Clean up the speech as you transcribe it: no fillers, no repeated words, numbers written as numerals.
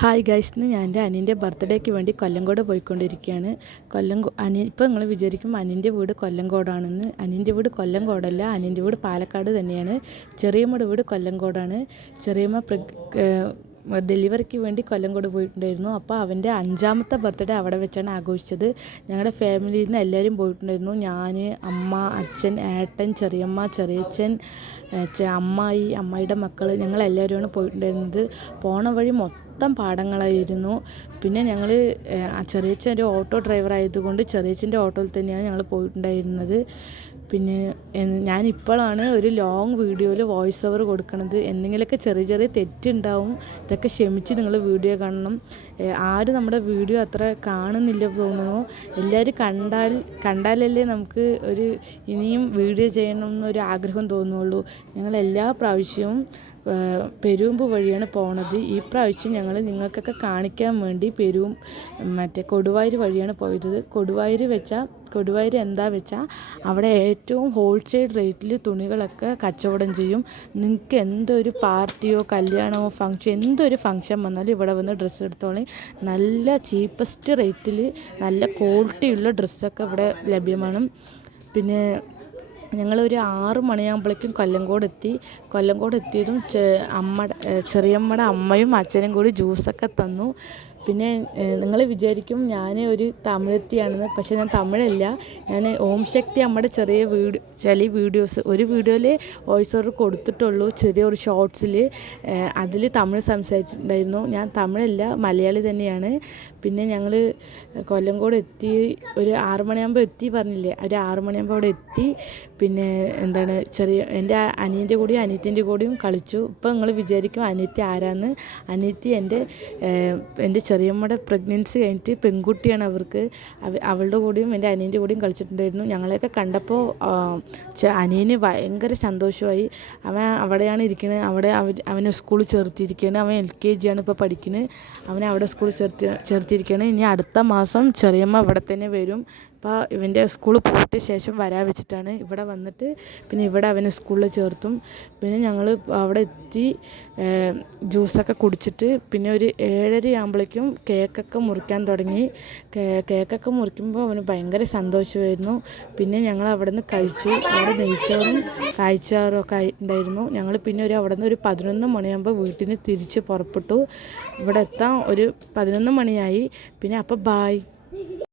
Hi guys, ഇന്ന് ഞാൻ എൻ്റെ അനിയൻ്റെ ബർത്ത്ഡേക്ക് വേണ്ടി കൊല്ലങ്കോട് പോയിക്കൊണ്ടിരിക്കുകയാണ്. ഇപ്പോൾ നിങ്ങൾ വിചാരിക്കും അനിയൻ്റെ വീട് കൊല്ലങ്കോടാണെന്ന്. അനിയൻ്റെ വീട് കൊല്ലങ്കോടല്ല, അനിയൻ്റെ വീട് പാലക്കാട് തന്നെയാണ്. ചെറിയമ്മയുടെ വീട് കൊല്ലങ്കോടാണ്. ചെറിയമ്മ ഡെലിവറിക്ക് വേണ്ടി കൊല്ലങ്കോട് പോയിട്ടുണ്ടായിരുന്നു. അപ്പോൾ അവൻ്റെ 5ാമത്തെ ബർത്ത്ഡേ അവിടെ വെച്ചാണ് ആഘോഷിച്ചത്. ഞങ്ങളുടെ ഫാമിലിയിൽ നിന്ന് എല്ലാവരും പോയിട്ടുണ്ടായിരുന്നു. ഞാൻ, അമ്മ, അച്ഛൻ, ഏട്ടൻ, ചെറിയമ്മ, ചെറിയച്ഛൻ, അമ്മായിയുടെ മക്കൾ, ഞങ്ങളെല്ലാവരുമാണ് പോയിട്ടുണ്ടായിരുന്നത്. പോണ വഴി മൊത്തം പാടങ്ങളായിരുന്നു. പിന്നെ ഞങ്ങൾ ചെറിയച്ഛൻ ഒരു ഓട്ടോ ഡ്രൈവർ ആയതുകൊണ്ട് ചെറിയച്ഛൻ്റെ ഓട്ടോയിൽ തന്നെയാണ് ഞങ്ങൾ പോയിട്ടുണ്ടായിരുന്നത്. പിന്നെ ഞാനിപ്പോഴാണ് ഒരു ലോങ് വീഡിയോയിൽ വോയിസ് ഓവർ കൊടുക്കുന്നത്. എന്തെങ്കിലുമൊക്കെ ചെറിയ ചെറിയ തെറ്റുണ്ടാവും. ഇതൊക്കെ ക്ഷമിച്ച് നിങ്ങൾ വീഡിയോ കാണണം. ആരും നമ്മുടെ വീഡിയോ അത്ര കാണുന്നില്ല തോന്നുന്നു. എല്ലാവരും കണ്ടാലല്ലേ നമുക്ക് ഇനിയും വീഡിയോ ചെയ്യണം എന്നൊരു ആഗ്രഹം തോന്നുള്ളൂ. ഞങ്ങൾ എല്ലാ പ്രാവശ്യവും പെരുമ്പ് വഴിയാണ് പോണത്. ഈ പ്രാവശ്യം ഞങ്ങൾ നിങ്ങൾക്കൊക്കെ കാണിക്കാൻ വേണ്ടി കൊടുവായൂർ വഴിയാണ് പോയത്. കൊടുവായൂർ എന്താ വെച്ചാൽ അവിടെ ഏറ്റവും ഹോൾസെയിൽ റേറ്റിൽ തുണികളൊക്കെ കച്ചവടം ചെയ്യും. നിങ്ങൾക്ക് എന്തൊരു പാർട്ടിയോ കല്യാണമോ എന്തൊരു ഫംഗ്ഷൻ വന്നാലും ഇവിടെ വന്ന് ഡ്രസ്സ് എടുത്തോളി. നല്ല ചീപ്പസ്റ്റ് റേറ്റിൽ നല്ല ക്വാളിറ്റിയുള്ള ഡ്രസ്സൊക്കെ ഇവിടെ ലഭ്യമാണ്. പിന്നെ ഞങ്ങളൊരു 6 മണിയാകുമ്പോഴേക്കും കൊല്ലങ്കോട് എത്തിയതും ചെറിയമ്മയുടെ അമ്മയും അച്ഛനും കൂടി ജ്യൂസൊക്കെ തന്നു. പിന്നെ നിങ്ങൾ വിചാരിക്കും ഞാൻ ഒരു തമിഴത്തിയാണെന്ന്. പക്ഷേ ഞാൻ തമിഴല്ല. ഞാൻ ഓം ശക്തി അമ്മയുടെ ചില വീഡിയോസ് ഒരു വീഡിയോയിൽ വോയിസ് ഓവർ കൊടുത്തിട്ടുള്ളൂ, ചെറിയൊരു ഷോർട്സിൽ. അതിൽ തമിഴ് സംസാരിച്ചിട്ടുണ്ടായിരുന്നു. ഞാൻ തമിഴല്ല, മലയാളി തന്നെയാണ്. പിന്നെ ഞങ്ങൾ കൊല്ലങ്കോട് എത്തി ഒരു 6 മണിയാകുമ്പോൾ എത്തി പറഞ്ഞില്ലേ, ഒരു 6 മണിയാകുമ്പോൾ അവിടെ എത്തി. പിന്നെ എൻ്റെ അനിയൻ്റെ കൂടെയും അനിയത്തിൻ്റെ കൂടെയും കളിച്ചു. ഇപ്പോൾ നിങ്ങൾ വിചാരിക്കും അനിയത്തി ആരാന്ന്. അനിയത്തി എൻ്റെ ചെറിയമ്മയുടെ പ്രഗ്നൻസി കഴിഞ്ഞിട്ട് പെൺകുട്ടിയാണ്. അവളുടെ കൂടെയും എൻ്റെ അനിയൻ്റെ കൂടെയും കളിച്ചിട്ടുണ്ടായിരുന്നു. ഞങ്ങളെയൊക്കെ കണ്ടപ്പോൾ അനിയന് ഭയങ്കര സന്തോഷമായി. അവൻ അവിടെയാണ് ഇരിക്കുന്നത്. അവനെ സ്കൂളിൽ ചേർത്തിരിക്കുകയാണ്. അവൻ LKG ആണ് ഇപ്പോൾ പഠിക്കുന്നത്. അവനെ അവിടെ സ്കൂളിൽ ചേർത്തിരിക്കുകയാണ്. ഇനി അടുത്ത മാസം ചെറിയമ്മ ഇവിടെ തന്നെ വരും. അപ്പോൾ ഇവൻ്റെ സ്കൂൾ പോയിട്ട് ശേഷം വരാൻ വെച്ചിട്ടാണ് ഇവിടെ വന്നിട്ട്. പിന്നെ ഇവിടെ അവനെ സ്കൂളിൽ ചേർത്തും. പിന്നെ ഞങ്ങൾ അവിടെ എത്തി ജ്യൂസൊക്കെ കുടിച്ചിട്ട് പിന്നെ ഒരു 7:30 ആകുമ്പോഴേക്കും കേക്കൊക്കെ മുറിക്കാൻ തുടങ്ങി. കേക്കൊക്കെ മുറിക്കുമ്പോൾ അവന് ഭയങ്കര സന്തോഷമായിരുന്നു. പിന്നെ ഞങ്ങൾ അവിടെ നിന്ന് കഴിച്ചു. അവിടെ നെയ്ച്ചോറും കായ്ച്ചാറും ഒക്കെ ഉണ്ടായിരുന്നു. ഞങ്ങൾ പിന്നെ അവിടെ നിന്ന് ഒരു 11 മണിയാകുമ്പോൾ വീട്ടിൽ നിന്ന് തിരിച്ച് പുറപ്പെട്ടു. ഇവിടെ എത്താൻ ഒരു 11 മണിയായി. പിന്നെ അപ്പോൾ ബായ്.